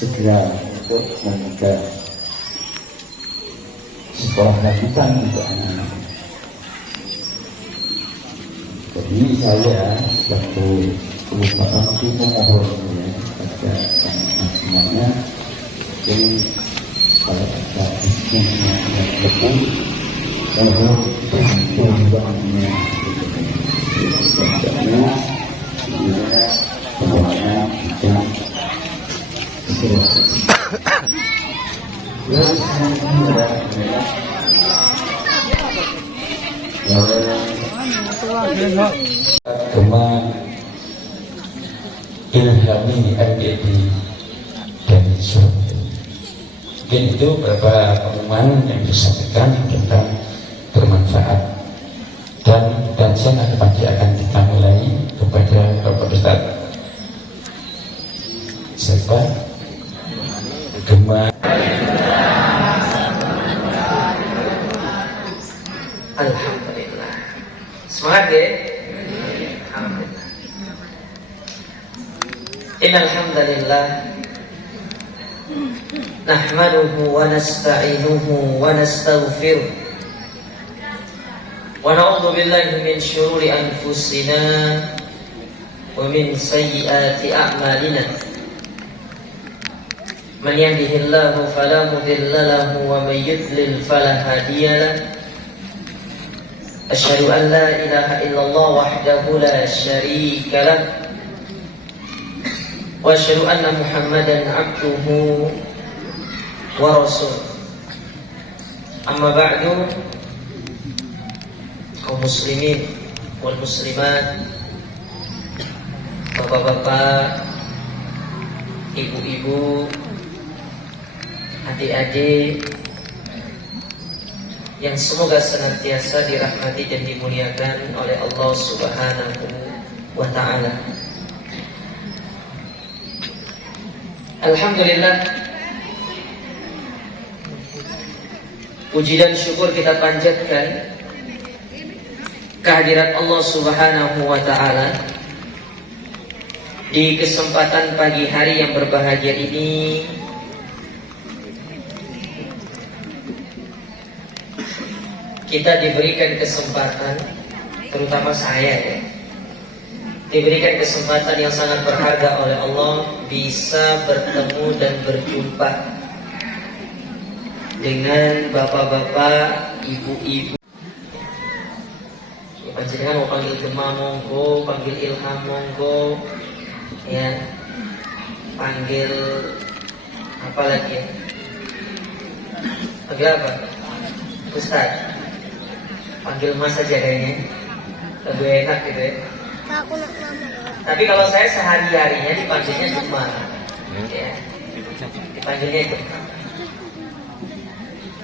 segera untuk membuka sekolah lanjutan untuk anak-anak. Jadi saya selaku perusahaan itu memohon kepada semuanya, jadi kalau ada bisnisnya yang lebih untuk perkembangannya, sebenarnya semuanya tidak Gema ilhami MPD dari Surabaya. Mungkin itu beberapa pengumuman yang disampaikan tentang bermanfaat, dan kajian pagi akan kita mulai kepada Bapak Ustaz. Siapa? Gema. Alhamdulillah. Semangat ya. Alhamdulillah. Innal hamdalillah nahmaduhu wa nasta'inuhu wa nastaghfiruh wa na'udzu billahi min syururi anfusina wa min sayyiati a'malina. Man yahdihillahu fala mudilla lahu wa may yudlil fala hadiya lahu. Asyhadu an la ilaha illallah wahdahu la syarika lah wa asyhadu anna Muhammadan abduhu wa rasuluh. Amma ba'du, kaum muslimin wal muslimat, bapak-bapak, ibu-ibu, adik-adik yang semoga senantiasa dirahmati dan dimuliakan oleh Allah Subhanahu wa ta'ala. Alhamdulillah, puji dan syukur kita panjatkan kehadirat Allah Subhanahu wa ta'ala di kesempatan pagi hari yang berbahagia ini. Kita diberikan kesempatan, terutama saya ya, diberikan kesempatan yang sangat berharga oleh Allah, bisa bertemu dan berjumpa dengan bapak-bapak, ibu-ibu. Ya, panjenengan mau panggil Gema monggo, panggil Ilham monggo, ya, panggil apa lagi ya? Panggil apa? Ustaz. Panggil Mas saja kayaknya lebih enak gitu ya. Aku nak nama. Tapi kalau saya sehari-harinya dipanggilnya Gema, ya, dipanggilnya Gema.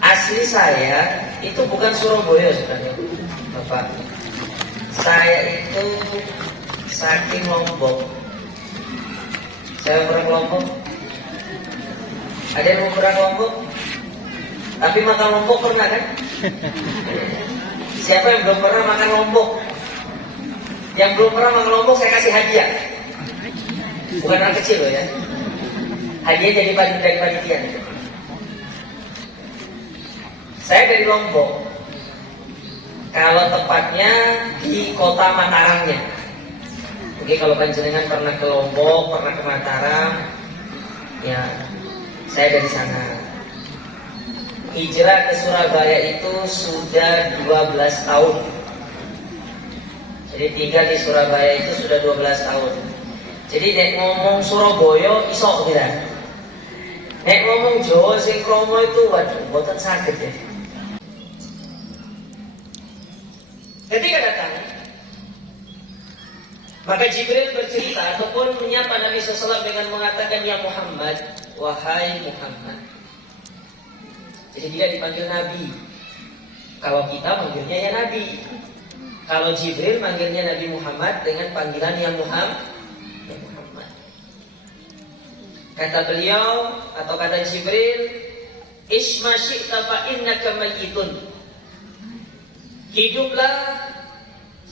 Asli saya itu bukan Surabaya sebenarnya, Bapak. Saya itu saking Lombok. Saya orang Lombok. Ada yang mau orang Lombok? Tapi makan Lombok pernah kan? Siapa yang belum pernah makan lombok? Yang belum pernah makan lombok saya kasih hadiah. Bukan anak kecil loh ya. Hadiah jadi dari panitia. Saya dari Lombok. Kalau tepatnya di kota Matarangnya. Oke, kalau panjenengan pernah ke Lombok, pernah ke Mataram, ya saya dari sana. Hijrah ke Surabaya itu sudah 12 tahun. Jadi tinggal di Surabaya itu sudah 12 tahun. Jadi nek ngomong Surabaya iso kira. Nek ngomong Jawa sing kromo itu waduh mboten saged ya. Ketika datang, maka Jibril bercerita ataupun menyapa Nabi SAW dengan mengatakan, ya Muhammad, wahai Muhammad. Jadi dia dipanggil Nabi. Kalau kita manggilnya ya Nabi. Kalau Jibril manggilnya Nabi Muhammad dengan panggilan yang Muhammad. Kata beliau atau kata Jibril, Isma syi'ta fa innaka mayyitun. Hiduplah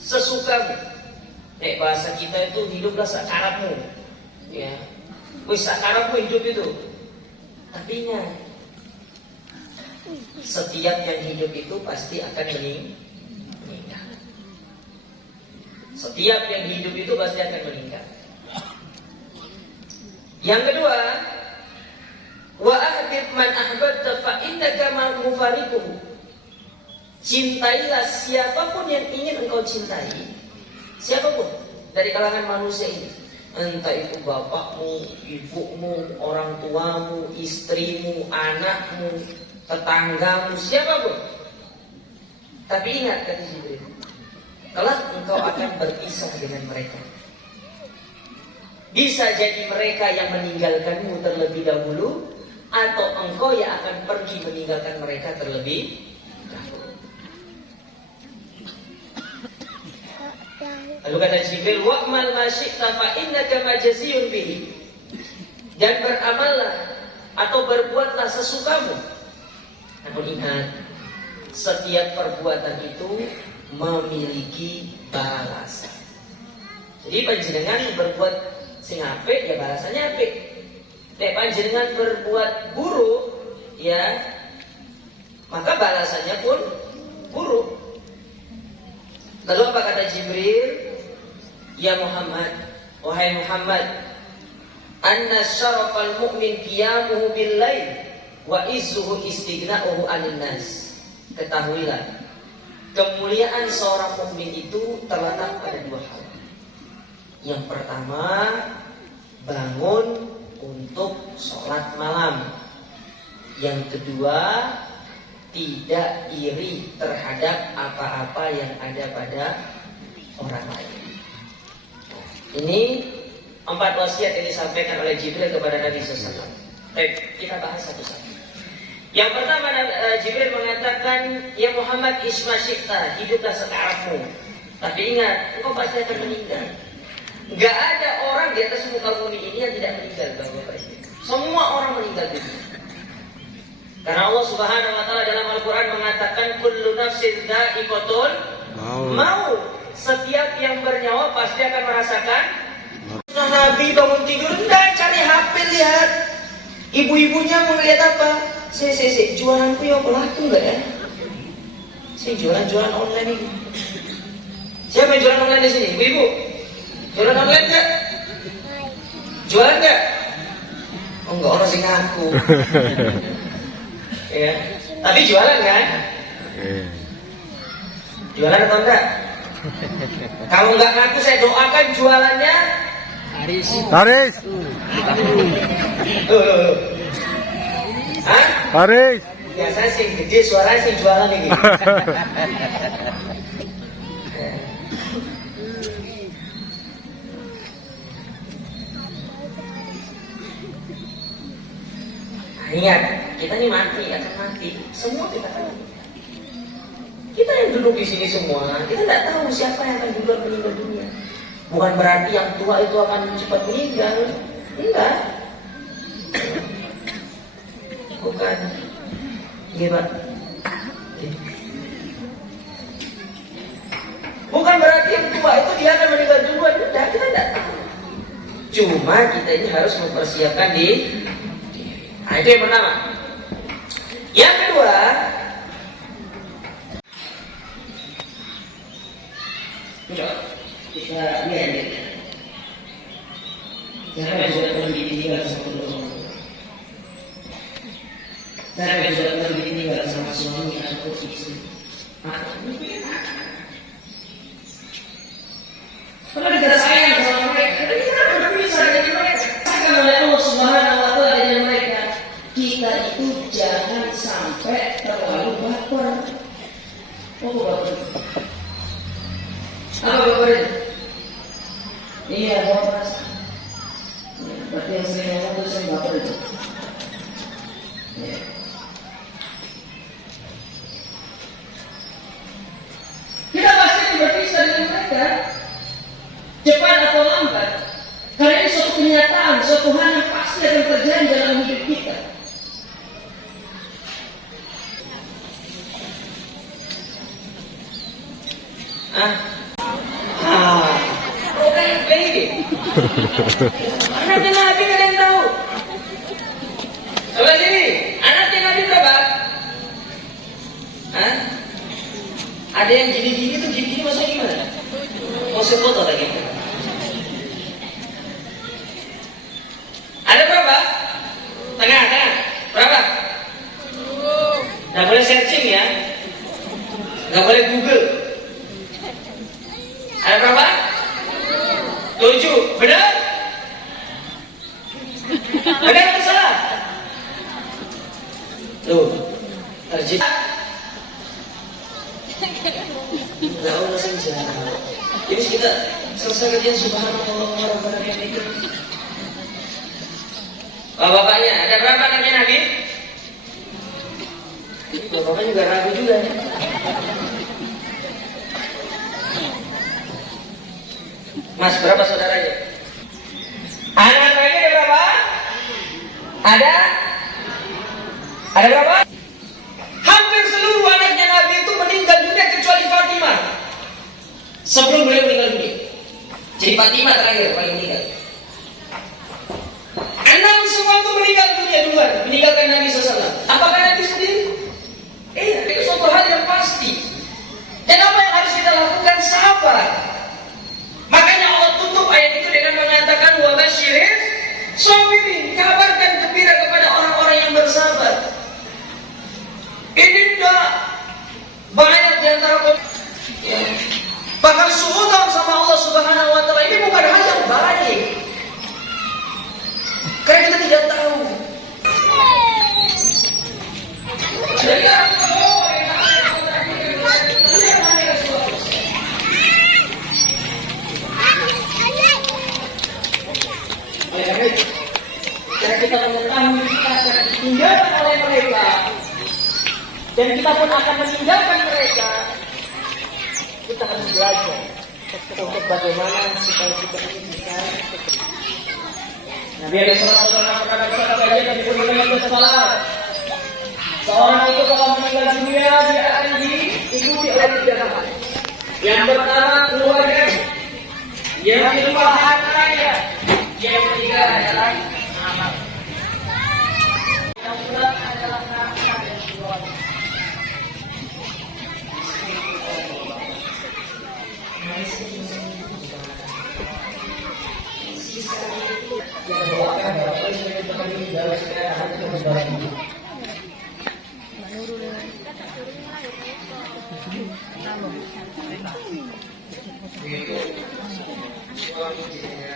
sesukamu. Bahasa kita itu hiduplah sekarapmu. Ya. Wis sekarapmu hidup itu. Tapi ingat, setiap yang hidup itu pasti akan meninggal. Setiap yang hidup itu pasti akan meninggal. Yang kedua, wa ahdib man ahbabta fa innaka mufariquhu. Cintailah siapapun yang ingin engkau cintai, siapapun dari kalangan manusia ini, entah itu bapakmu, ibumu, orang tuamu, istrimu, anakmu, tetanggamu, siapapun. Tapi ingat, kata Jibril, kelak engkau akan berpisah dengan mereka. Bisa jadi mereka yang meninggalkanmu terlebih dahulu, atau engkau yang akan pergi meninggalkan mereka terlebih dahulu. Lalu kata Jibril, wa'mal ma syi'ta fa innaka majziyun bihi. Dan beramallah atau berbuatlah sesukamu. Namun ingat, setiap perbuatan itu memiliki balasan. Jadi panjenengan berbuat sing apik, ya balasannya apik. Nek panjenengan berbuat buruk, ya maka balasannya pun buruk. Lalu apa kata Jibril? Ya Muhammad, wahai Muhammad, anna syarafal mu'min qiyamuhu bil lail wa izzuhu istighna'uhu 'anil nas. Ketahuilah, kemuliaan seorang mukmin itu terletak pada dua hal. Yang pertama, bangun untuk sholat malam. Yang kedua, tidak iri terhadap apa-apa yang ada pada orang lain. Ini 4 wasiat yang disampaikan oleh Jibril kepada Nabi SAW. Baik, kita bahas satu-satu. Yang pertama, Jibril mengatakan, ya Muhammad isma syi'ta, hiduplah sekarangmu. Tapi ingat, engkau pasti akan meninggal. Gak ada orang di atas muka bumi ini yang tidak meninggal, Bapak Ibu. Semua orang meninggal dunia. Karena Allah Subhanahu wa taala dalam Al-Qur'an mengatakan kullu nafsin dha'iqatul maut. Setiap yang bernyawa pasti akan merasakan. Nah, Nabi bangun tidur, enggak cari HP lihat. Ibu-ibunya mau lihat apa? Si jualanku ya laku enggak ya? Si jualan online ini. Siapa yang jualan online di sini? Ibu-ibu. Jualan online enggak? Jualan enggak? Oh, enggak, orang sih ngaku. Ya. Tapi jualan kan? Jualan atau enggak? Kalau enggak ngaku, saya doakan jualannya Haris. Tuh. Hah? Haris. Biasa sih gede suara sih jualan ini. Ingat, kita ini akan mati. Semua kita akan mati. Kita yang duduk di sini semua, kita tidak tahu siapa yang akan duluan meninggal dunia. Bukan berarti yang tua itu akan cepat meninggal. Enggak. Bukan. Iya, Pak. Bukan berarti yang tua itu dia akan meninggal duluan. Enggak, kita tidak tahu. Cuma kita ini harus mempersiapkan diri. Nah, itu yang pertama. Yang kedua, kita lihat. Jangan sudah terlebih tinggal sama orang. Jangan sudah terlebih tinggal sama suami atau istri. Kalau kita sayang sama mereka, kita tidak bisa jadi mereka. Akan oleh Allah Subhanahu wa taala dengan mereka. Kita itu jangan sampai terlalu baper. Oh, baper. Apa baper itu? Iya, baper. Berarti yang sering ngomong itu sering baper itu. Ya. Kita pasti berpisah dengan mereka, cepat atau lambat. Karena ini suatu kenyataan, suatu hal yang pasti akan terjadi dalam hidup kita. Baby. Karena Nabi kalian tahu. Coba sini. yang gini-gini tuh gini-gini maksudnya gimana? Mau foto lagi? Ada berapa? Tengah. Berapa? Nggak boleh searching ya. Nggak boleh Google. Ada berapa? 7. Benar? Benar atau salah? Tuh. Terjadi. Enggak Allah saja. Jadi kita selesai kajian subhanallah warahmatullahi wabarakatuh. Bapaknya, ada berapa anaknya Nabi? Bapaknya juga ragu juga ya. Mas, berapa saudaranya? Anak Nabi ada berapa? Ada berapa? Hampir seluruh anaknya Nabi itu meninggal dunia kecuali Fatimah. Sebelum beliau meninggal dunia. Jadi Fatimah terakhir paling meninggal. 6 semua itu meninggal dunia duluan, meninggalkan Nabi SAW. Apakah Nabi sendiri? Iya, itu suatu hal yang pasti. Dan apa yang harus kita lakukan? Sabar. Makanya Allah tutup ayat itu dengan mengatakan wa basyiris sabirin, kabarkan gembira kepada orang-orang yang bersabar. Ini enggak banyak di antara ya. Bahkan suudzon sama Allah Subhanahu wa taala ini bukan hal yang baik. Karena kita tidak tahu. Karena kita mengetahui kita akan ditinggalkan oleh mereka, dan kita pun akan meninggalkan mereka. Kita harus belajar untuk bagaimana supaya kita ini bisa. Nabi alaihi salatu wasallam pernah berkata dan diberikan salat. Seorang itu kalau meninggal dunia dia akan diikuti oleh 3 hal. Yang pertama keluarga, yang kedua hartanya, yang ketiga adalah amal. Yang keempat adalah harta dan keluarga.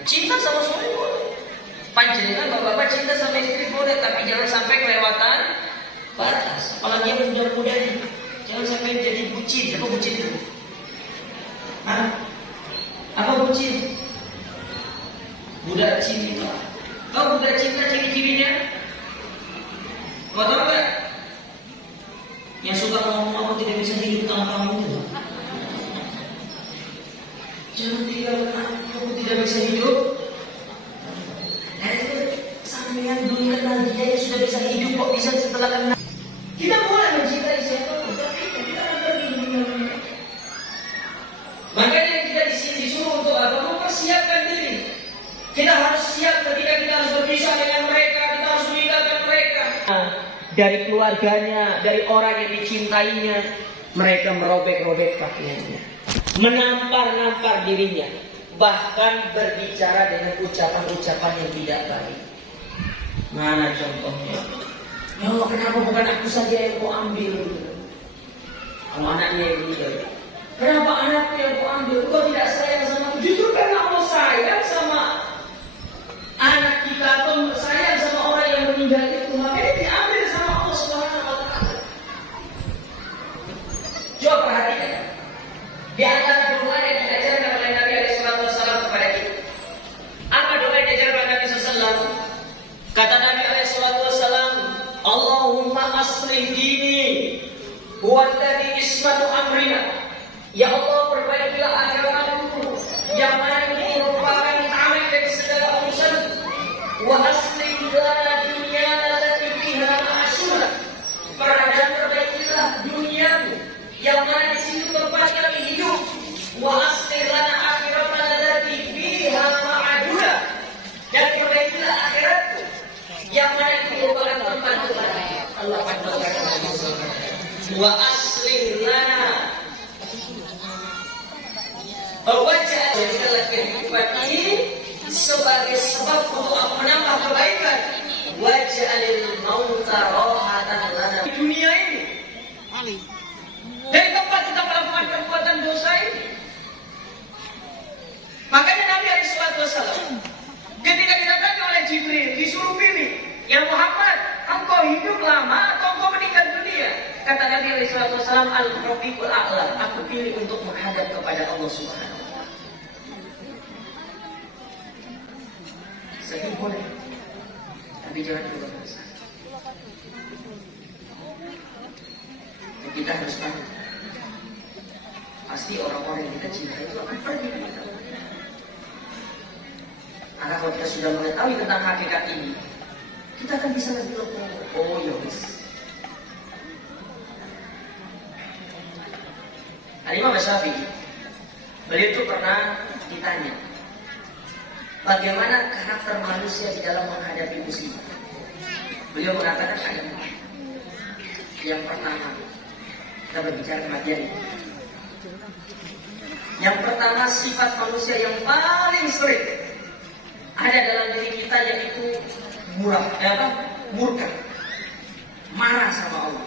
Cinta sama suami boleh. Panjenengan bapak-bapak cinta sama istri boleh, tapi jangan sampai kelewatan batas. Apalagi yang muda-muda ini, jangan sampai jadi bucin. Apa bucin itu? Apa bucin? Budak cinta. Kau budak cinta ciri-cirinya? Kau tahu nggak? Yang suka ngomong aku tidak bisa hidup tanpa kamu itu. Jangan tinggalkan aku tidak bisa hidup. Nah itu sampean belum kenal dia yang sudah bisa hidup kok bisa setelah kenal. Kita boleh mencintai siapa pun, tapi kita akan pergi dunia. Makanya kita di sini disuruh untuk apa? Mempersiapkan diri. Kita harus siap ketika kita harus berpisah dengan mereka, kita harus meninggalkan mereka. Dari keluarganya, dari orang yang dicintainya, mereka merobek-robek pakaiannya, menampar-nampar dirinya, bahkan berbicara dengan ucapan-ucapan yang tidak baik. Mana contohnya? Ya Allah, kenapa bukan aku saja yang kau ambil? Kalau anaknya yang meninggal, kenapa anakku yang kau ambil? Kau tidak sayang sama aku? Justru karena Allah sayang sama anak kita atau sayang sama orang yang meninggal itu, makanya diambil sama Allah Subhanahu wa taala. Coba perhatikan. Di antara doa yang diajarkan oleh Nabi alaihi salatu wasallam kepada kita. Apa doa yang diajarkan oleh Nabi sallallahu alaihi wasallam? Kata Nabi alaihi salatu wasallam, Allahumma aslih dini huwa alladhi ismatu amrina. Ya Allah, perbaikilah agamaku yang mana ini merupakan tameng dari segala urusan. Wa aslih lana dunyana allati fiha ma'ashuna. Dan perbaikilah duniamu yang mana di situ tempat kami hidup. Wa aslih lana akhiratana allati fiha ma'aduna. Dan perbaikilah akhiratku yang mana itu merupakan tempat kami. Allah berkata, wa aslih lana sebagai sebab untuk aku menambah kebaikan. Waj'alil mauta rahatan lana. Di dunia ini, dari tempat kita melakukan perbuatan dosa ini. Makanya Nabi SAW ketika didatangi oleh Jibril disuruh pilih, ya Muhammad, engkau hidup lama atau engkau meninggal dunia? Kata Nabi SAW, Al-Rafiqul A'la, aku pilih untuk menghadap kepada Allah Subhanahu wa Ta'ala. Saya boleh, tapi jangan berdosa. Kita harus tahu, pasti orang-orang yang kita cintai itu akan pergi dari kita. Maka kalau kita sudah mengetahui tentang hakikat ini, kita akan bisa lebih legowo. Oh ya wis. Imam Syafi'i, beliau itu pernah ditanya, bagaimana karakter manusia di dalam menghadapi musibah. Beliau mengatakan ada empat. Yang pertama, kita berbicara kematian. Yang pertama, sifat manusia yang paling sering ada dalam diri kita, yaitu murka, marah sama Allah.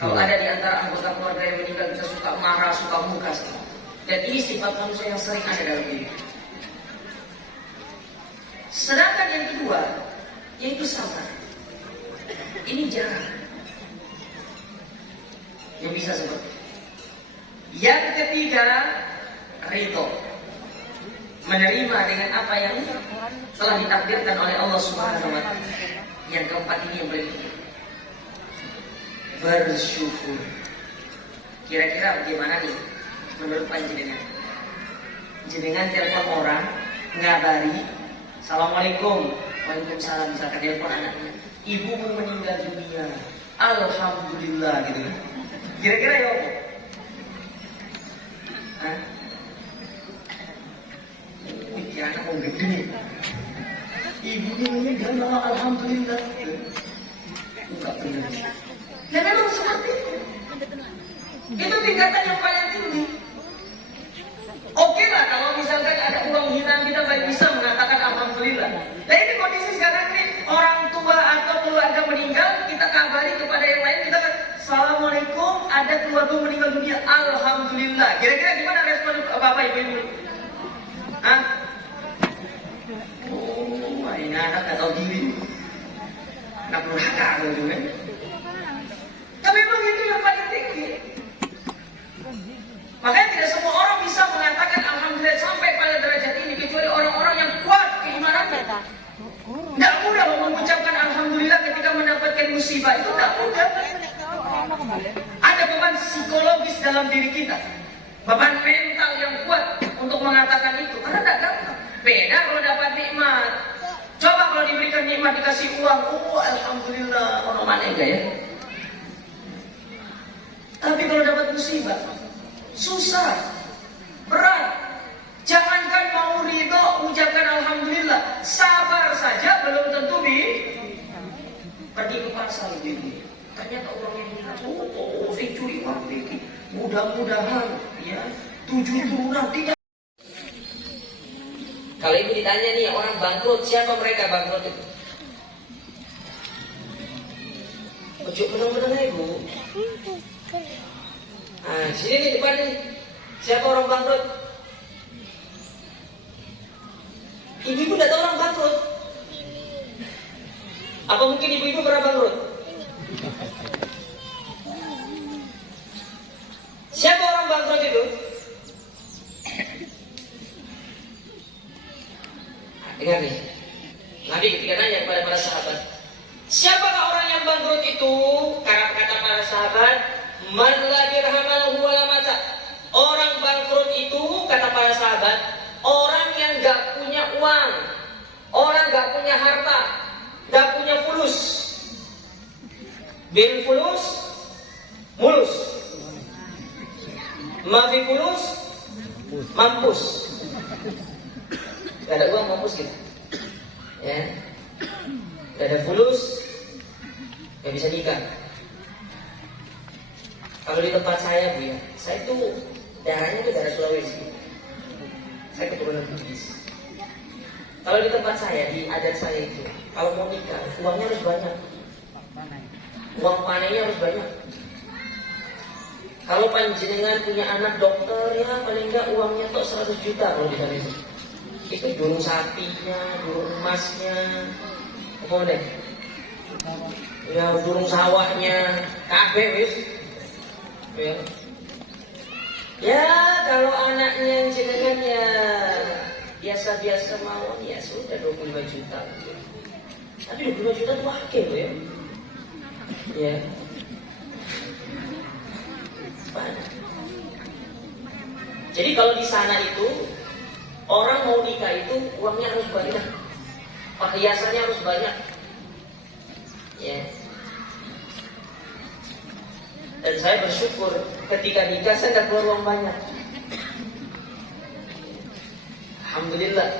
Kalau ada di antara anggota keluarga yang meninggal, kita suka marah, suka murka sama Allah. Dan ini sifat manusia yang sering ada dalam diri kita. Sedangkan yang kedua, yaitu sabar. Ini jarang yang bisa seperti itu. Yang ketiga, ridho, menerima dengan apa yang telah ditakdirkan oleh Allah Subhanahu wa Ta'ala. Yang keempat ini yang berikutnya, bersyukur. Kira-kira bagaimana nih menurut panjenengan? Jenengan telepon orang, ngabari, Assalamualaikum, Waalaikumsalam, misalkan telepon anaknya, ibumu meninggal dunia, Alhamdulillah, gitu. Kira-kira ya apa? Hah? Ya anak mau gede nih. Ibunya meninggal, Alhamdulillah. Enggak benar. Ya memang seperti itu. Itu tingkatan yang paling tinggi. Oke lah kalau misalkan ada uang hitam, kita baik bisa mengatakan Alhamdulillah. Nah ini kondisi sekarang nih, orang tua atau keluarga meninggal, kita kabari kepada yang lain, kita kan Assalamualaikum, ada keluarga meninggal dunia, Alhamdulillah. Kira-kira gimana respon bapak ibu? Hah? Oh, ini anak gak tahu diri. Anak durhaka gitu kan. Tapi memang itu yang paling tinggi. Makanya tidak semua orang bisa mengatakan Alhamdulillah sampai pada derajat ini, kecuali orang-orang yang kuat keimanannya. Tidak mudah mengucapkan Alhamdulillah ketika mendapatkan musibah, itu tidak mudah. Ada beban psikologis dalam diri kita, beban mental yang kuat untuk mengatakan itu, karena tidak gampang. Beda kalau dapat nikmat. Coba kalau diberikan nikmat, dikasih uang, oh Alhamdulillah, orang mana enggak ya? Tapi kalau dapat musibah, susah, berat. Jangankan mau ridho, ucapkan Alhamdulillah, sabar saja belum tentu pergi ke pasar gitu. Ternyata orang yang bilang, saya curi uang ini, mudah-mudahan ya 7 turunan tidak. Kalau ibu ditanya nih, orang bangkrut, siapa mereka bangkrut itu? Ujuk menang-menang ibu. Nah, sini nih depan nih, siapa orang bangkrut? Ibu-ibu tidak tahu orang bangkrut. Apa mungkin ibu-ibu pernah bangkrut? Siapa orang bangkrut itu? Dengar nih, Nabi ketika nanya kepada para sahabat, siapakah orang yang bangkrut itu? Karena kata para sahabat, man la dirhamahu wala mata. Orang bangkrut itu, kata para sahabat, orang yang gak punya uang, orang gak punya harta, gak punya fulus. Bil fulus, mulus. Mafi fulus, mampus. Gak ada uang, mampus gitu. Ya, gak ada fulus, gak bisa nikah. Kalau di tempat saya bu ya, saya tuh darahnya tuh darah Sulawesi. Saya keturunan Bugis. Kalau di tempat saya, di adat saya itu, kalau mau nikah, uangnya harus banyak. Uang panennya harus banyak. Kalau panjenengan punya anak dokter, ya paling enggak uangnya tuh 100 juta kalau di sana itu. Itu durung sapinya, durung emasnya, apa deh? Ya durung sawahnya, kabeh wis. Ya. Ya kalau anaknya yang jenengan ya biasa-biasa mawon ya sudah 25 juta. Tapi 25 juta itu wakil ya. Ya. Banyak. Jadi kalau di sana itu orang mau nikah itu uangnya harus banyak, perhiasannya harus banyak. Ya. Dan saya bersyukur ketika nikah saya tidak keluar uang banyak. Alhamdulillah.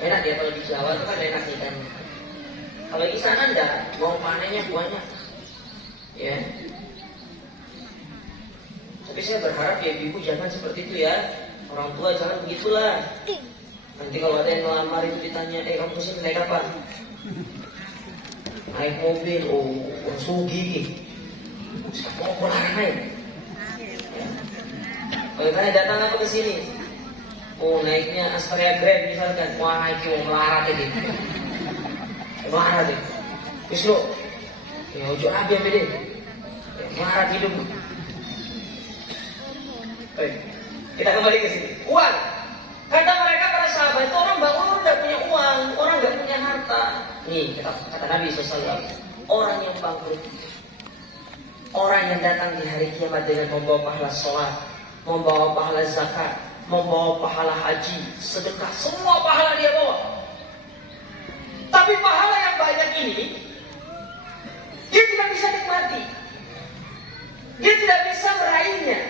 Enak ya kalau di Jawa itu kan enak nikahnya. Kalau di sana enggak, uang panennya banyak. Ya. Tapi saya berharap ya ibu jangan seperti itu ya. Orang tua jangan begitulah. Nanti kalau ada yang melamar itu ditanya, kamu sih naik apa? Naik mobil, langsung gigi. Sekarang mau larang naik. Kalau tanya datang apa ke sini? Naiknya Astrea Grand misalkan. Wah itu melarat ini. Melarat ini. Terus lo, ya ojo abi apa deh? Melarat hidup. Baik, kita kembali ke sini. Uang. Kata mereka para sahabat itu orang bangun udah punya uang, orang nggak punya harta. Nih kata Nabi SAW, orang yang bangkrut, orang yang datang di hari kiamat dengan membawa pahala sholat, membawa pahala zakat, membawa pahala haji, sedekah, semua pahala dia bawa. Tapi pahala yang banyak ini, dia tidak bisa nikmati, dia tidak bisa meraihnya.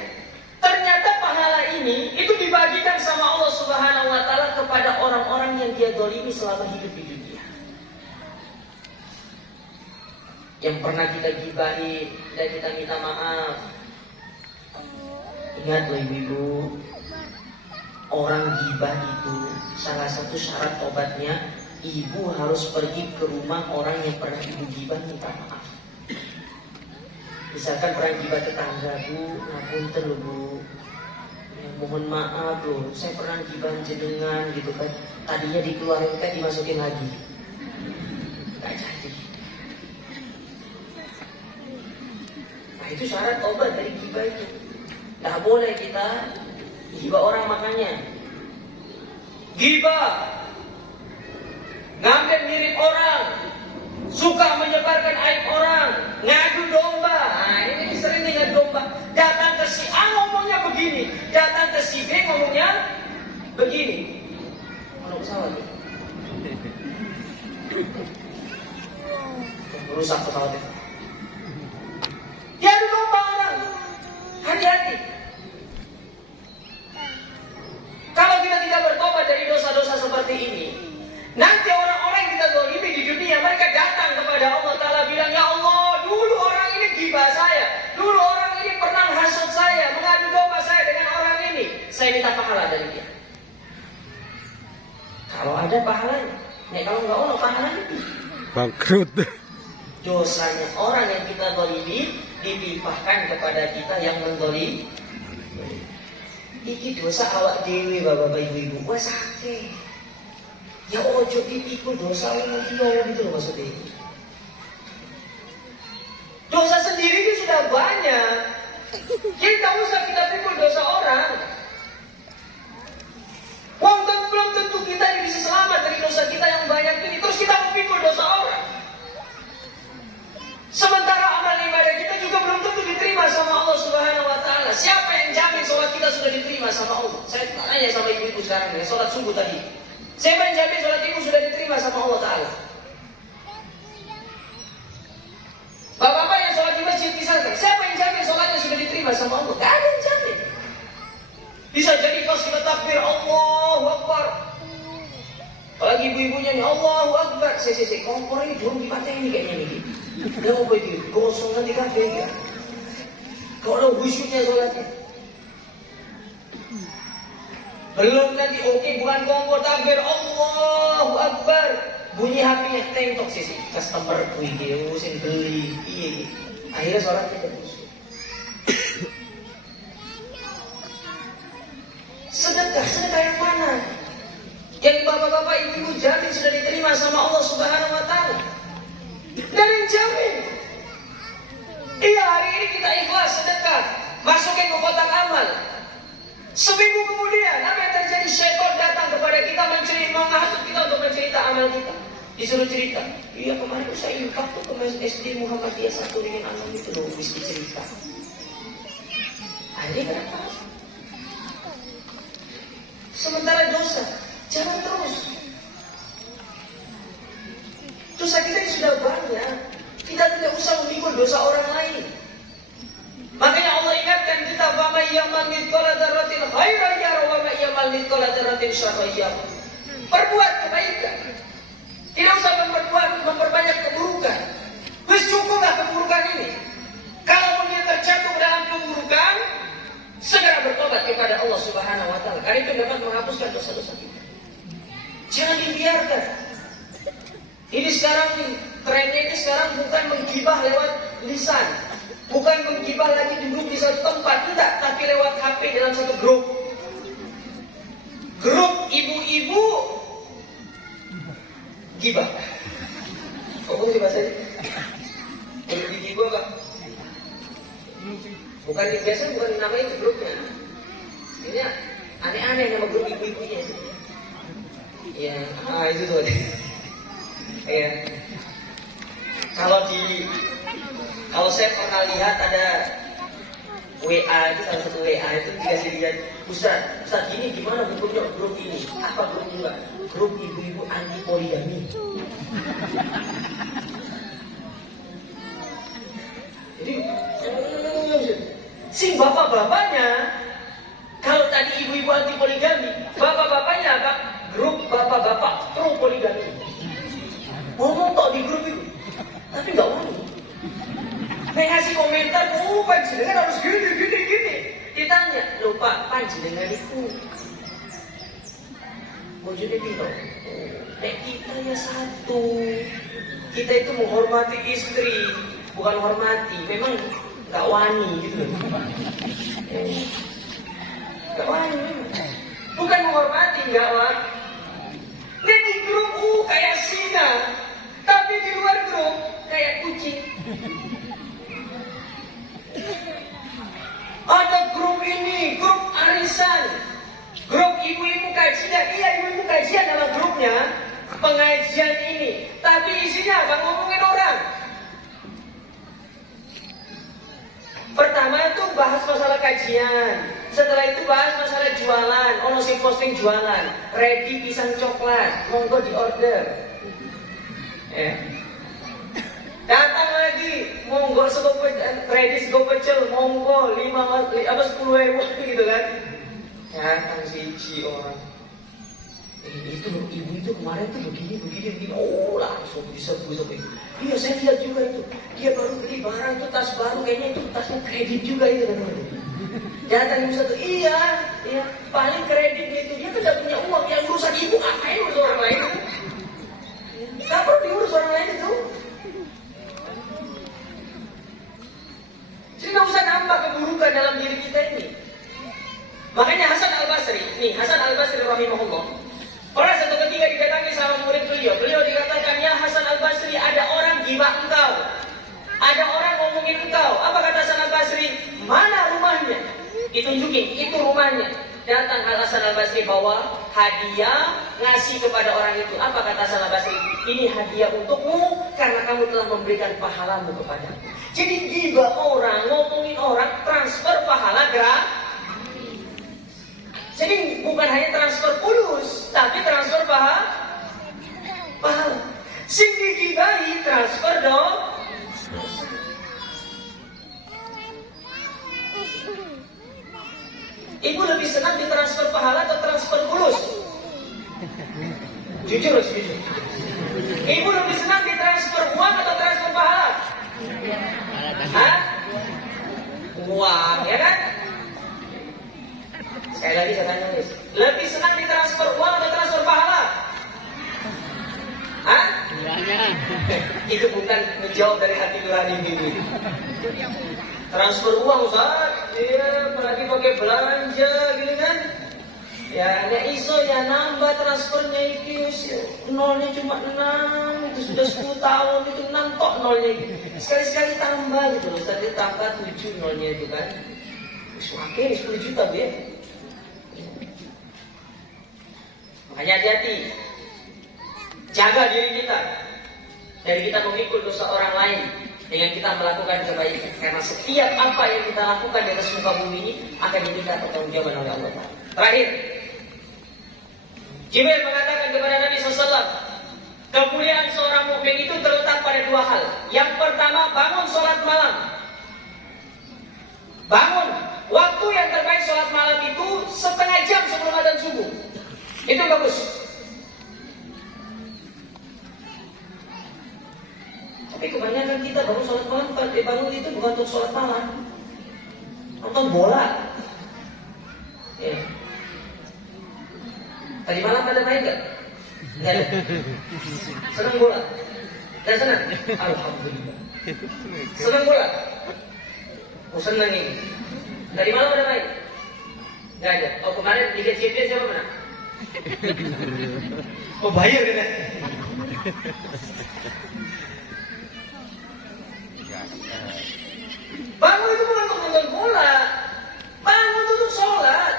Ternyata pahala ini itu dibagikan sama Allah Subhanahu wa Ta'ala kepada orang-orang yang dia dolimi selama hidup di dunia. Yang pernah kita gibahin dan kita minta maaf. Ingat loh ibu-ibu, orang gibah itu salah satu syarat tobatnya, ibu harus pergi ke rumah orang yang pernah ibu gibah minta maaf. Misalkan pernah gibah tetangga, bu, ngapunten loh bu, ya, mohon maaf loh, saya pernah gibah jenengan gitu kan, tadinya dikeluarin kan dimasukin lagi, nggak jadi. Nah itu syarat obat dari gibah itu. Nggak boleh kita gibah orang makanya. Gibah, ngambil mirip orang, suka menyebarkan aib orang, ngadu domba. Nah ini sering nih ngadu domba. Datang ke si A ngomongnya begini, datang ke si B ngomongnya begini. Mana pesawat nih? Rusak pesawatnya. Ngadu domba orang. Hati-hati. Kalau kita tidak bertobat dari dosa-dosa seperti ini, nanti orang-orang yang kita zalimi di dunia, mereka datang kepada Allah Ta'ala bilang, ya Allah, dulu orang ini gibah saya, dulu orang ini pernah hasut saya, mengadu domba saya dengan orang ini, saya minta pahala dari dia. Kalau ada pahalanya, kalau enggak ada pahalanya, bangkrut. Dosanya orang yang kita zalimi dilimpahkan kepada kita yang menzalimi. Iki dosa awak dewi, bapak ibu-ibu, wah sakit. Ya ojo dipikul dosa orang dia gitu loh maksudnya. Dosa sendiri itu sudah banyak. Kita usah kita pikul dosa orang. Wong belum tentu kita yang bisa selamat dari dosa kita yang banyak ini. Terus kita mau pikul dosa orang. Sementara amal ibadah kita juga belum tentu diterima sama Allah Subhanahu wa Ta'ala. Siapa yang jamin sholat kita sudah diterima sama Allah? Saya tanya sama ibu-ibu sekarang ya, sholat subuh tadi. Siapa yang jamin sholat ibu sudah diterima sama Allah Ta'ala? Bapak-bapak yang sholat di masjid misalkan, siapa yang jamin sholatnya sudah diterima sama Allah? Gak ada yang jamin. Bisa jadi pas kita takbir Allahu Akbar, apalagi ibu-ibunya nih Allahu Akbar, kompor ini belum dipakai ini kayaknya nih. Dia mau pergi, gosong nanti kafe ya. Kalau khusyuknya sholatnya. Belum nanti oke, bukan kongko takbir, Allahu Akbar. Bunyi HP-nya tentok sih customer kuwi sing beli. Iya. Akhirnya sholat kita khusyuk. Sedekah yang mana? Yang bapak-bapak ibu-ibu jamin sudah diterima sama Allah Subhanahu wa taala. Dan yang jamin. Iya, hari ini kita ikhlas sedekah, masukin ke kotak amal. Seminggu kemudian, apa yang terjadi? Syaitan datang kepada kita menghasut kita untuk mencerita amal kita. Disuruh cerita. Iya, kemarin saya infak tuh ke SD Muhammadiyah 1 dengan amal itu loh, bisa cerita. Akhirnya kenapa? Sementara dosa, jangan terus. Dosa kita ini sudah banyak. Kita tidak usah memikul dosa orang lain. Makanya Allah ingatkan kita, wa may ya'mal mithqala dzarratin khairan yarah wa may ya'mal mithqala dzarratin syarran yarah. Perbuat kebaikan. Tidak usah memperbanyak keburukan. Wis cukuplah keburukan ini. Kalau dia terjatuh dalam keburukan, segera bertobat kepada Allah Subhanahu wa taala. Karena itu dapat menghapuskan dosa-dosa kita. Jangan dibiarkan. Ini sekarang nih, trennya ini sekarang bukan menggibah lewat lisan. Bukan menggibah lagi duduk di satu tempat, tidak, tapi lewat HP dalam satu grup. Grup ibu-ibu gibah. Kok sih bahasanya? Grup ibu apa? Bukan biasa, bukan namanya itu grupnya. Ini aneh-aneh nama grup ibu-ibunya. Ya, itu tuh. Ya. Kalau saya pernah lihat ada WA itu, salah satu WA itu dikasih lihat, Ustaz ini gimana bentuknya grup ini? Apa grup juga? Grup ibu-ibu anti poligami. Jadi si bapak-bapaknya, kalau tadi ibu-ibu anti poligami, bapak-bapaknya apa? Grup bapak-bapak pro poligami. Ngomong tok di grup itu, tapi nggak wani. Ngasih komentar, panjenengan harus gini. Ditanya, lho Pak, panjenengan itu bojone piro? Nek kita ya satu. Kita itu menghormati istri, bukan hormati. Memang nggak wani gitu. Nggak wani. Bukan menghormati, nggak wani. Nek di grup kayak singa, tapi di luar grup kayak kucing. Ada grup ini, grup arisan, grup ibu-ibu kajian. Iya, ibu-ibu kajian dalam grupnya pengajian ini, tapi isinya apa? Ngomongin orang. Pertama itu bahas masalah kajian, setelah itu bahas masalah jualan. Ono sing posting jualan, ready pisang coklat, monggo di order. Datang lagi, monggo ready sego pecel, monggo 10.000 gitu kan. Datang siji orang. Itu ibu itu kemarin tuh begini. Oh langsung bisa. Iya saya lihat juga itu. Dia baru beli barang tuh, tas baru, kayaknya itu tasnya kredit juga itu kan. Datang ibu satu, iya, paling kredit itu dia tidak punya uang. Yang urusan ibu ngapain urus orang lain? Gak perlu diurus orang lain itu. Jadi nggak usah nambah keburukan dalam diri kita ini. Makanya Hasan Al-Basri rahimahullah. Orang satu ketika didatangi sama murid beliau dikatakan, ya Hasan Al-Basri, ada orang gibah engkau, ada orang ngomongin engkau. Apa kata Hasan Al-Basri? Mana rumahnya? Ditunjukin, itu rumahnya. Datang Hasan Al-Basri bawa hadiah, ngasih kepada orang itu. Apa kata Hasan Al-Basri? Ini hadiah untukmu karena kamu telah memberikan pahalamu kepadaku. Jadi gibah orang, ngomongin orang, transfer pahala gratis. Jadi bukan hanya transfer fulus, tapi transfer pahala. Sing digibahi transfer dong. Ibu lebih senang ditransfer pahala atau transfer fulus? Jujur. Ibu lebih senang ditransfer uang atau transfer pahala? Hah? Uang, ya kan? Sekali lagi saya tanya, Lebih senang ditransfer uang atau transfer pahala? Hah? Itu bukan menjawab dari hati nurani ini. Transfer uang Ustaz, iya, apalagi pakai belanja gitu kan? Ya, nggak iso ya nambah transfernya itu, nolnya cuma 6, itu sudah 10 tahun itu 6 kok nolnya itu. Sekali-sekali tambah gitu, Ustaz, dia tambah 7 nolnya itu kan. Semakin 10 juta ya. Makanya hati-hati, jaga diri kita dari kita memikul dosa orang lain dengan kita melakukan kebaikan. Karena setiap apa yang kita lakukan di atas muka bumi ini akan diminta pertanggungjawaban oleh Allah Ta'ala. Terakhir, Jibril mengatakan kepada Nabi SAW, kemuliaan seorang mukmin itu terletak pada 2 hal. Yang pertama, bangun sholat malam. Bangun. Waktu yang terbaik sholat malam itu setengah jam sebelum adzan subuh. Itu bagus. Tapi kebanyakan kita bangun sholat malam, bangun itu bukan untuk sholat malam, nonton bola. Ya. Tadi malam ada main gak? Gak ada. Senang bola? Gak senang? Alhamdulillah. Senang bola? Oh senang ini. Tadi malam ada main? Gak ada. Oh kemarin Liga Champions siapa menang? Oh bayar kan? Bangun itu bukan untuk nonton bola. Bangun itu untuk sholat.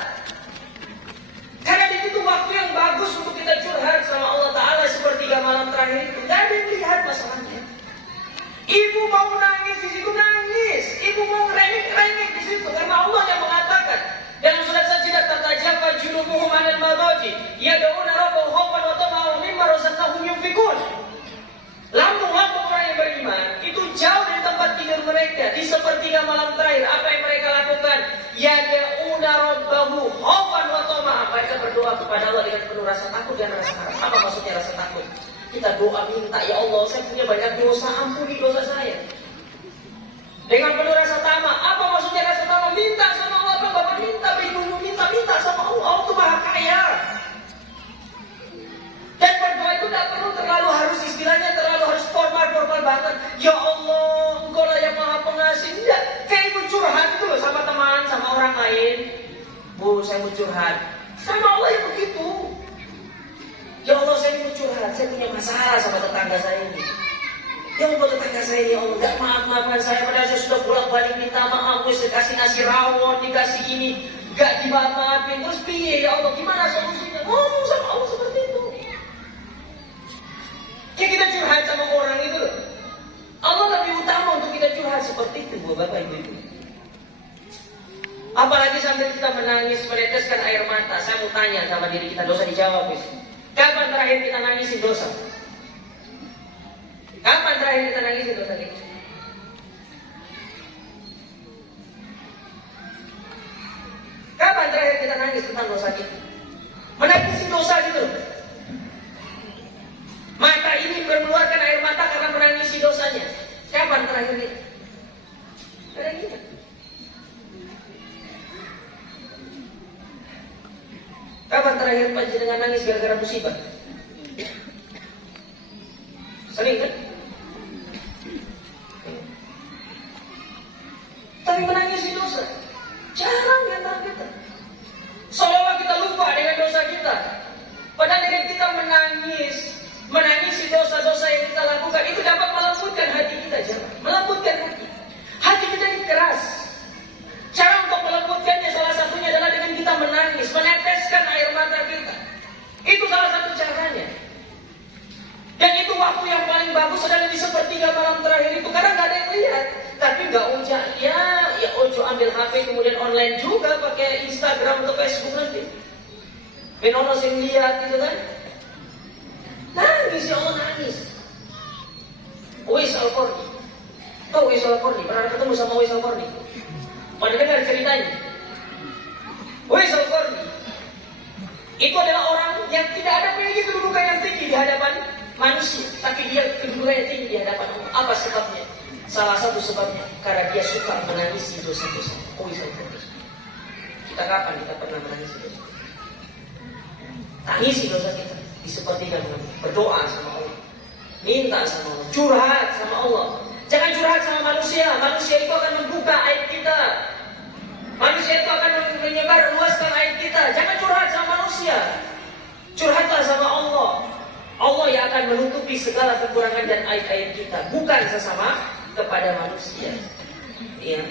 Karena di situ waktu yang bagus untuk kita curhat sama Allah Ta'ala sepertiga malam terakhir itu. Gak ada yang lihat masalahnya. Ibu mau nangis di situ nangis. Ibu mau ngerengek di situ. Karena Allah yang mengatakan dalam surat Sajdah, tatajafa junubuhum anil madaji yad'una rabbahum khaufan wa tama'an wa mimma razaqnahum yunfiqun. Lambung-lambung orang yang beriman itu jauh dari tempat tidur mereka di sepertiga malam terakhir. Apa yang mereka lakukan? Yad'una rabbahu khaufan wa tama'an. Mereka berdoa kepada Allah dengan penuh rasa takut dan rasa harap. Apa maksudnya rasa takut? Kita doa minta, ya Allah, saya punya banyak dosa, ampuni dosa saya. Dengan penuh rasa tamak. Apa maksudnya rasa tamak? Minta sama Allah. Apa Bapak minta, berlindung, minta sama Allah. Allah itu maha kaya. Dan berdoa itu tidak perlu terlalu harus istilahnya terlalu harus formal banget. Ya Allah, Engkau lah yang maha pengasih. Tidak, kayak itu curhat itu loh sama teman, sama orang lain. Bu, saya mau curhat. Sama Allah yang begitu. Ya Allah, saya mau curhat. Saya punya masalah sama tetangga saya ini. Ya Allah, tetangga saya ini, Allah gak maaf-maafkan saya. Padahal saya sudah bolak-balik minta maaf. Saya kasih nasi rawon, dikasih ini, gak dimaafin. Terus piye ya Allah, gimana solusinya? Ngomong sama Allah seperti itu. Ya kita curhat sama orang itu loh. Allah lebih utama untuk kita curhat seperti itu, Bapak Ibu. Apalagi sambil kita menangis, meneteskan air mata. Saya mau tanya sama diri kita, dosa dijawab. Kapan terakhir kita nangisin dosa? Kapan terakhir kita nangisin dosa kita? Kapan terakhir kita nangis tentang dosa kita? Menangisi dosa gitu. Mata ini mengeluarkan air mata karena menangisi dosanya. Kapan terakhir kita? Terakhir kita. Kapan terakhir panjenengan nangis gara-gara musibah? Sering kan? Tapi menangisi dosa jarang di antara kita. Seolah kita lupa dengan dosa kita. Padahal dengan kita menangisi dosa-dosa yang kita lakukan, itu dapat melembutkan hati kita. Melembutkan hati. Hati kita ini keras. Cara untuk melembutkannya salah satunya adalah dengan kita menangis, meneteskan air mata kita. Itu salah satu caranya. Dan itu waktu yang paling bagus adalah di sepertiga malam terakhir itu. Karena gak ada yang lihat. Tapi gak ujak, ya ojo ambil HP kemudian online juga pakai Instagram atau Facebook nanti. Penonos yang lihat gitu kan. Nangis, ya Allah nangis. Uwais Al-Qarni. Tahu Uwais Al-Qarni? Pernah ketemu sama Uwais Al-Qarni? Pada dengar ceritanya. Uwais Al-Qarni itu adalah orang yang tidak ada memiliki kedudukan yang tinggi di hadapan manusia, tapi dia kedudukannya tinggi di hadapan Allah. Apa sebabnya? Salah satu sebabnya karena dia suka menangisi dosa-dosa. Uwais Al-Qarni. Kita kapan kita pernah menangisi dosa? Tangisi dosa kita, disepertikan dengan berdoa sama Allah, minta sama Allah, curhat sama Allah. Jangan curhat sama manusia. Manusia itu akan membuka aib kita. Manusia itu akan menyebar luaskan aib kita. Jangan curhat sama manusia. Curhatlah sama Allah. Allah yang akan menutupi segala kekurangan dan aib-aib kita, bukan sesama kepada manusia. Ya.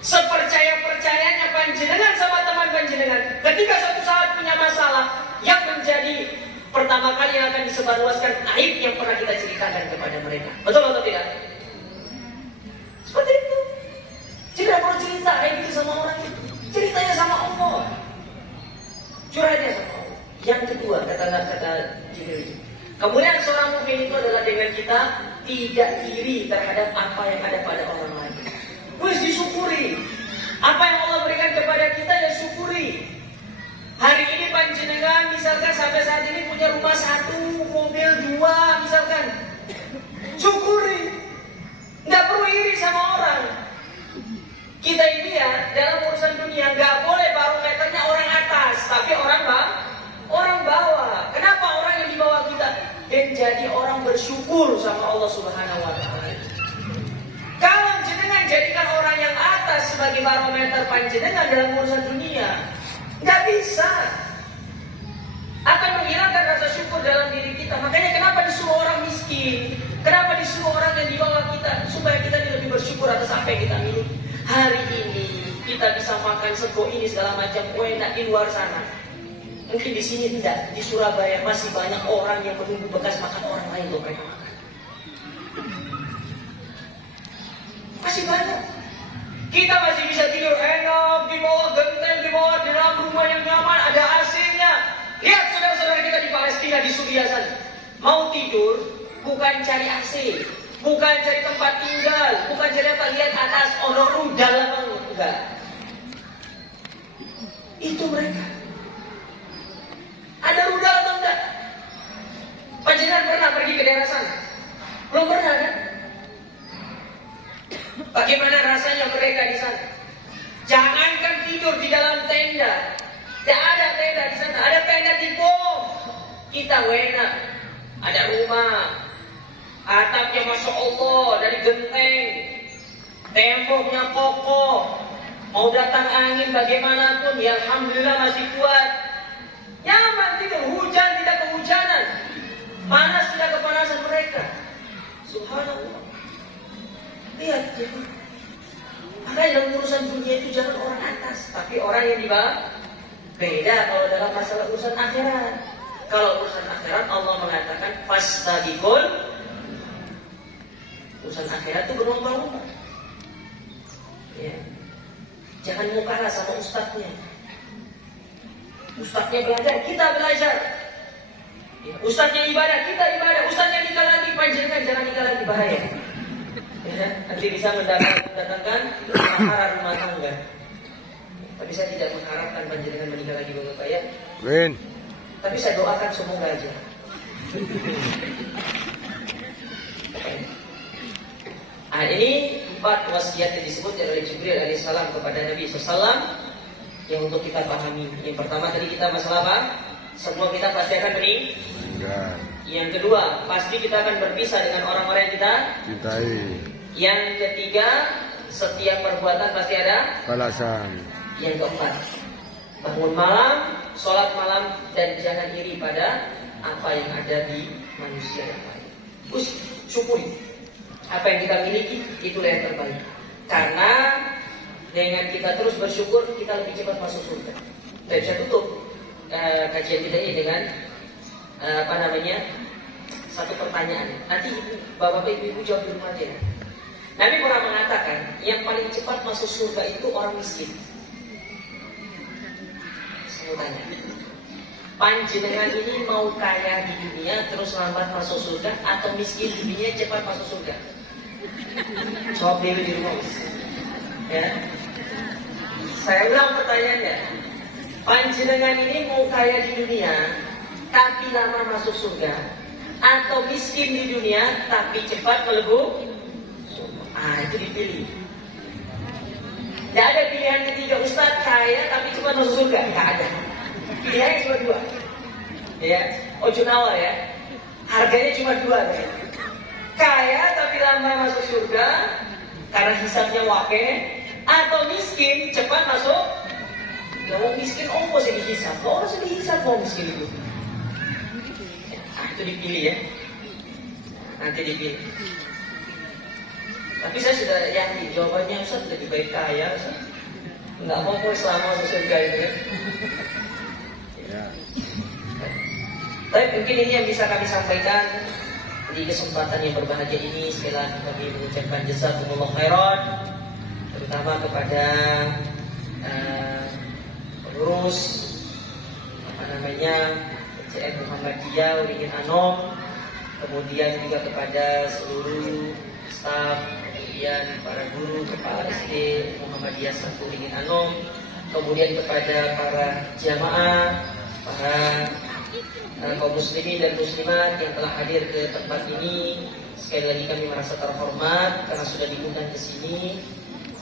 Sepercaya-percayanya panjenengan sama teman panjenengan, ketika suatu saat punya masalah, yang menjadi pertama kali yang akan disebarluaskan aib yang pernah kita ceritakan kepada mereka. Betul atau tidak? Seperti itu. Tidak perlu cerita aib itu sama orang itu. Ceritanya sama Allah. Curhatnya sama Allah. Yang kedua, kata Jibril, kemuliaan seorang mukmin itu adalah dengan kita tidak iri terhadap apa yang ada pada orang lain. Wis disyukuri. Apa yang Allah berikan kepada kita ya syukuri. Hari ini panjenengan misalkan sampai saat ini punya rumah 1, mobil 2 misalkan. Syukuri. Nggak perlu iri sama orang. Kita ini ya dalam urusan dunia nggak boleh barometernya orang atas, tapi orang bawah. Kenapa orang yang di bawah kita? Dan jadi orang bersyukur sama Allah Subhanahu wa Ta'ala. Kalau jenengan jadikan orang yang atas sebagai barometer panjenengan dalam urusan dunia, nggak bisa. Akan menghilangkan rasa syukur dalam diri kita. Makanya kenapa disuruh orang miskin? Kenapa disuruh orang yang di bawah kita? Supaya kita lebih bersyukur atas apa yang kita miliki. Hari ini kita bisa makan sego ini segala macam enak di luar sana. Mungkin di sini tidak. Di Surabaya masih banyak orang yang menunggu bekas makan orang lain untuk mereka makan. Masih banyak. Kita masih bisa tidur enak di bawah genteng, di bawah di dalam rumah yang nyaman, ada AC-nya. Lihat saudara-saudara kita di Palestina, di Suriah sana. Mau tidur, bukan cari AC, bukan cari tempat tinggal, bukan cari apa, lihat atas, ono rudal apa enggak. Itu mereka. Ada rudal atau enggak? Panjenengan pernah pergi ke daerah sana? Belum pernah kan? Bagaimana rasanya mereka di sana? Jangankan tidur di dalam tenda. Tidak ada tenda di sana, ada tenda di bom. Kita enak. Ada rumah, atapnya Masya Allah dari genteng, temboknya kokoh. Mau datang angin bagaimanapun, ya Alhamdulillah masih kuat. Nyaman tidur, hujan tidak kehujanan, panas tidak kepanasan mereka. Subhanallah. Lihat, makanya dalam urusan dunia itu jangan orang atas, tapi orang yang di bawah. Beda kalau dalam masalah urusan akhirat. Kalau urusan akhirat Allah mengatakan fastabiqul. Urusan akhirat itu berlomba-lomba. Ya. Jangan mau kalah sama ustadznya. Ustadznya belajar, kita belajar. Ya. Ustadznya ibadah, kita ibadah. Ustadznya nikah lagi, panjenengan jangan nikah lagi, bahaya. Ya. Nanti bisa mendatangkan mahar rumah tangga. Tapi saya tidak mengharapkan panjenengan menikah lagi Bapak ya. Win. Tapi saya doakan semoga aja. Nah, ini 4 wasiat yang disebut oleh Jibril alaihissalam kepada Nabi SAW yang untuk kita pahami. Yang pertama tadi kita masalah apa? Semua kita pasti akan meninggal. Yang kedua, pasti kita akan berpisah dengan orang-orang yang kita cintai. Yang ketiga, setiap perbuatan pasti ada Balasan. Yang keempat, bangun malam, sholat malam, dan jangan iri pada apa yang ada di manusia yang lain. Syukuri apa yang kita miliki, itulah yang terbaik. Karena dengan kita terus bersyukur, kita lebih cepat masuk surga. Saya bisa tutup kajian kita ini dengan satu pertanyaan. Nanti bapak ibu jawab di rumah aja. Nabi pernah mengatakan yang paling cepat masuk surga itu orang miskin. Saya tanya, panjenengan ini mau kaya di dunia terus lambat masuk surga atau miskin di dunia cepat masuk surga? Jawab dulu di rumah. Ya. Saya ulang pertanyaannya. Panjenengan ini mau kaya di dunia tapi lama masuk surga atau miskin di dunia tapi cepat melebur? Itu dipilih. Tidak ada pilihan ketiga, Ustaz kaya tapi cepat masuk surga. Tidak ada. Pilihannya cuma 2. Ya, ojo nawar ya. Harganya cuma dua kan? Kaya tapi lambat masuk surga karena hisabnya wake, atau miskin cepat masuk. Ya, mau miskin ongko sih dihisab, orang sih dihisab mau miskin itu. Itu dipilih ya, nanti dipilih. Tapi saya sudah yakin jawabannya Ustaz lebih baik kaya, Ustaz. Enggak apa-apa selama masuk surga itu ya. Tapi mungkin ini yang bisa kami sampaikan di kesempatan yang berbahagia ini. Sekali lagi kami mengucapkan jazakumullah khairan, terutama kepada pengurus PCN Muhammadiyah Uringin Anom, kemudian juga kepada seluruh staf, kemudian para guru kepala SD Muhammadiyah 1 Uringin Anom, kemudian kepada para jamaah, para kaum muslimin dan muslimat yang telah hadir ke tempat ini. Sekali lagi kami merasa terhormat karena sudah diundang ke sini.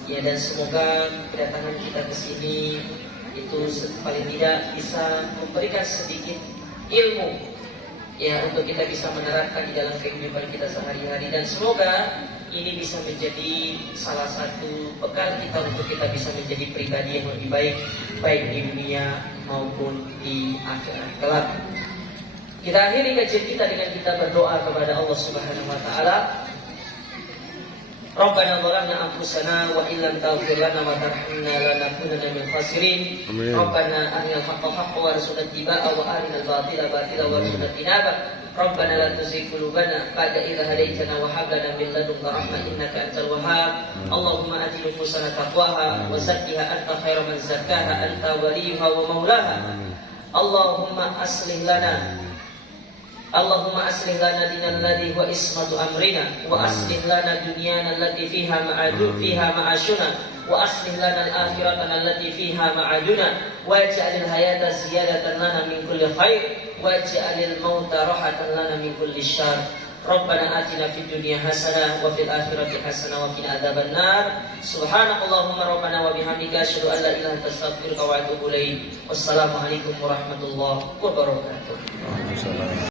Ya, dan semoga kedatangan kita ke sini itu paling tidak bisa memberikan sedikit ilmu ya untuk kita bisa menerapkan di dalam kehidupan kita sehari-hari, dan semoga ini bisa menjadi salah satu bekal kita untuk kita bisa menjadi pribadi yang lebih baik di dunia maupun di akhirat kelak. Kita akhiri kajian kita dengan kita berdoa kepada Allah Subhanahu wa taala. Rabbana zalamna anfusana wa illam taghfir lana wa tarhamna lanakunanna minal khasirin. Rabbana arinal haqqa haqqan warzuqna ittiba'ahu wa arinal batila batilan warzuqna ijtinabah. Rabbana la tuzigh qulubana ba'da idh hadaytana wa hab lana min ladunka rahmah innaka antal wahhab. Allahumma ati nufusana taqwaha wa zakkiha anta khairu man zakkaha anta waliyuha wa maulaha. Allahumma aslih lana dinana alladhi wa ismatu amrina, wa aslih lana dunyana allati fiha ma'ashuna, wa aslih lana al-akhiratana allati fiha ma'aduna, waj'alil hayata ziyadatan lana min kulli khair, waj'alil mauta rahatan lana min kulli syarr. Rabbana atina fid dunya hasanah wa fil akhirati hasanah wa qina adzabannar. Subhanakallahumma rabbana wa bihamdika asyhadu an la ilaha illa anta astaghfiruka wa atubu ilaik. Wassalamu alaikum warahmatullahi wabarakatuh.